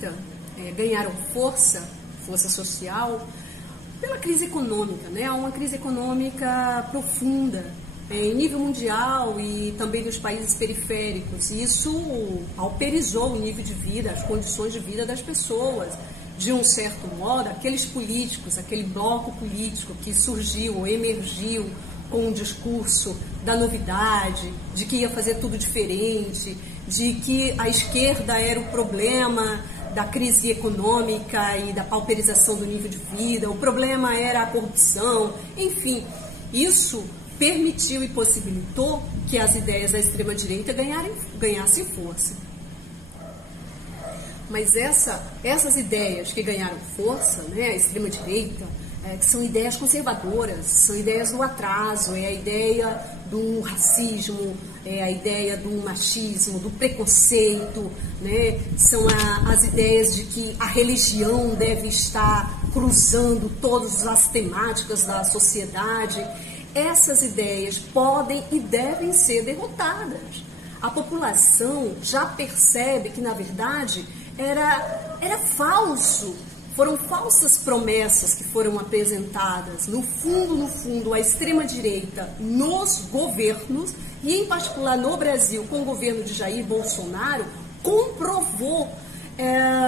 extrema-direita ganharam força social, pela crise econômica, né? Uma crise econômica profunda em nível mundial e também dos países periféricos. E isso pauperizou o nível de vida, as condições de vida das pessoas. De um certo modo, aqueles políticos, aquele bloco político que surgiu ou emergiu com um discurso da novidade, de que ia fazer tudo diferente, de que a esquerda era o problema da crise econômica e da pauperização do nível de vida, o problema era a corrupção, enfim, isso permitiu e possibilitou que as ideias da extrema-direita ganhassem força. Mas essas ideias que ganharam força, né, a extrema-direita, que são ideias conservadoras, são ideias do atraso, é a ideia do racismo, é a ideia do machismo, do preconceito, né? São as ideias de que a religião deve estar cruzando todas as temáticas da sociedade. Essas ideias podem e devem ser derrotadas. A população já percebe que, na verdade, era falso. Foram falsas promessas que foram apresentadas. No fundo, a extrema-direita nos governos, e em particular no Brasil, com o governo de Jair Bolsonaro, comprovou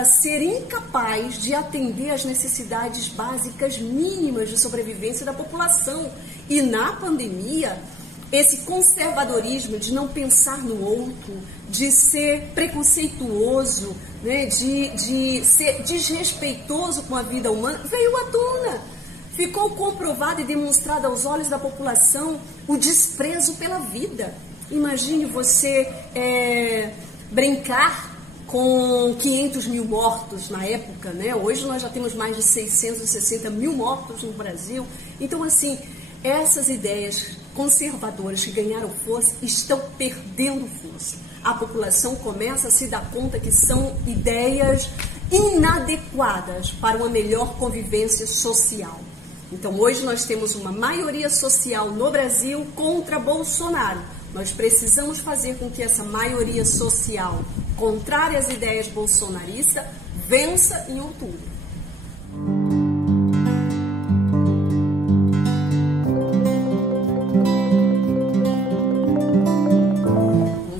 ser incapaz de atender às necessidades básicas mínimas de sobrevivência da população. E na pandemia, esse conservadorismo de não pensar no outro, de ser preconceituoso, né, de ser desrespeitoso com a vida humana, veio à tona. Ficou comprovado e demonstrado aos olhos da população o desprezo pela vida. Imagine você brincar com 500 mil mortos na época, né? Hoje nós já temos mais de 660 mil mortos no Brasil. Então, assim, essas ideias conservadoras que ganharam força estão perdendo força. A população começa a se dar conta que são ideias inadequadas para uma melhor convivência social. Então, hoje nós temos uma maioria social no Brasil contra Bolsonaro. Nós precisamos fazer com que essa maioria social, contrária às ideias bolsonaristas, vença em outubro.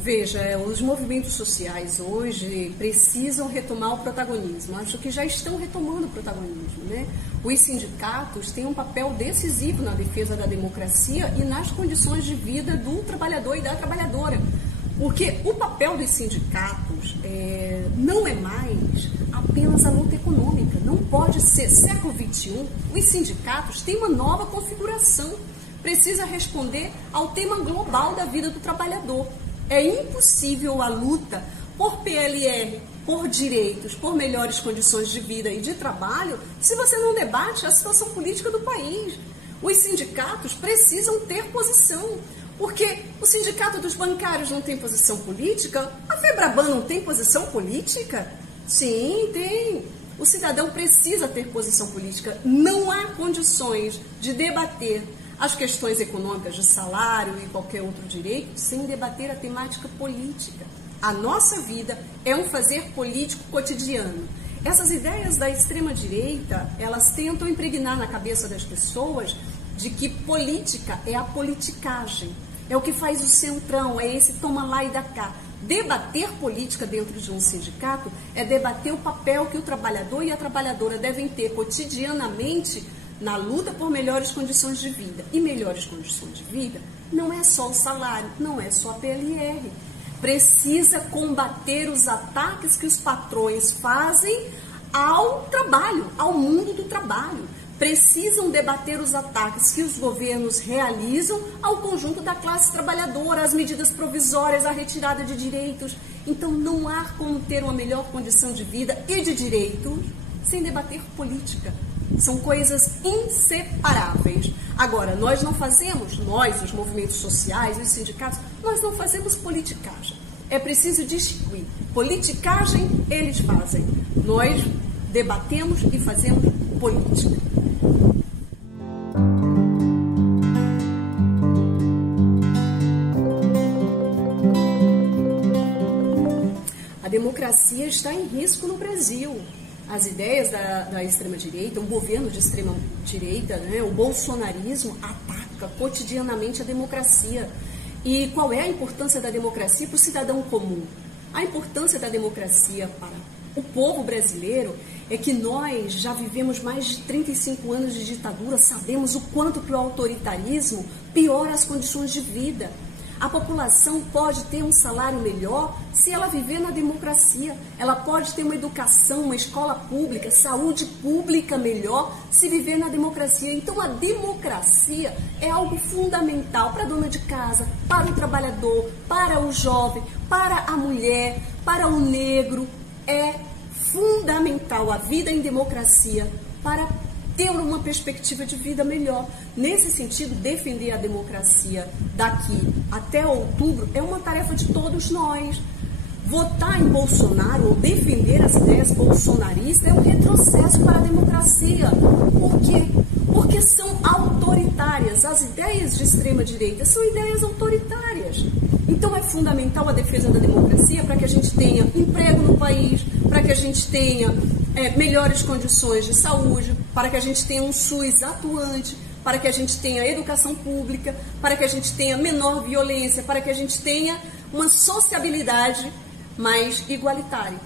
Veja, os movimentos sociais hoje precisam retomar o protagonismo. Acho que já estão retomando o protagonismo, né? Os sindicatos têm um papel decisivo na defesa da democracia e nas condições de vida do trabalhador e da trabalhadora. Porque o papel dos sindicatos não é mais apenas a luta econômica. Não pode ser. Século XXI, os sindicatos têm uma nova configuração. Precisa responder ao tema global da vida do trabalhador. É impossível a luta por PLR, por direitos, por melhores condições de vida e de trabalho, se você não debate a situação política do país. Os sindicatos precisam ter posição, porque o sindicato dos bancários não tem posição política, a Febraban não tem posição política? Sim, tem. O cidadão precisa ter posição política. Não há condições de debater as questões econômicas de salário e qualquer outro direito sem debater a temática política. A nossa vida é um fazer político cotidiano. Essas ideias da extrema-direita, elas tentam impregnar na cabeça das pessoas de que política é a politicagem, é o que faz o centrão, é esse toma lá e dá cá. Debater política dentro de um sindicato é debater o papel que o trabalhador e a trabalhadora devem ter cotidianamente na luta por melhores condições de vida. E melhores condições de vida não é só o salário, não é só a PLR. Precisa combater os ataques que os patrões fazem ao trabalho, ao mundo do trabalho. Precisam debater os ataques que os governos realizam ao conjunto da classe trabalhadora, as medidas provisórias, a retirada de direitos. Então não há como ter uma melhor condição de vida e de direitos sem debater política. São coisas inseparáveis. Agora, nós não fazemos, nós, os movimentos sociais, os sindicatos, nós não fazemos politicagem. É preciso distinguir. Politicagem, eles fazem. Nós debatemos e fazemos política. A democracia está em risco no Brasil. As ideias da extrema-direita, o governo de extrema-direita, né, o bolsonarismo, ataca cotidianamente a democracia. E qual é a importância da democracia para o cidadão comum? A importância da democracia para o povo brasileiro é que nós já vivemos mais de 35 anos de ditadura, sabemos o quanto que o autoritarismo piora as condições de vida. A população pode ter um salário melhor se ela viver na democracia. Ela pode ter uma educação, uma escola pública, saúde pública melhor se viver na democracia. Então a democracia é algo fundamental para a dona de casa, para o trabalhador, para o jovem, para a mulher, para o negro. É fundamental a vida em democracia para ter uma perspectiva de vida melhor. Nesse sentido, defender a democracia daqui até outubro é uma tarefa de todos nós. Votar em Bolsonaro ou defender as ideias bolsonaristas é um retrocesso para a democracia. Por quê? Porque são autoritárias. As ideias de extrema-direita são ideias autoritárias. Então é fundamental a defesa da democracia para que a gente tenha emprego no país, para que a gente tenha melhores condições de saúde, para que a gente tenha um SUS atuante, para que a gente tenha educação pública, para que a gente tenha menor violência, para que a gente tenha uma sociabilidade mais igualitária.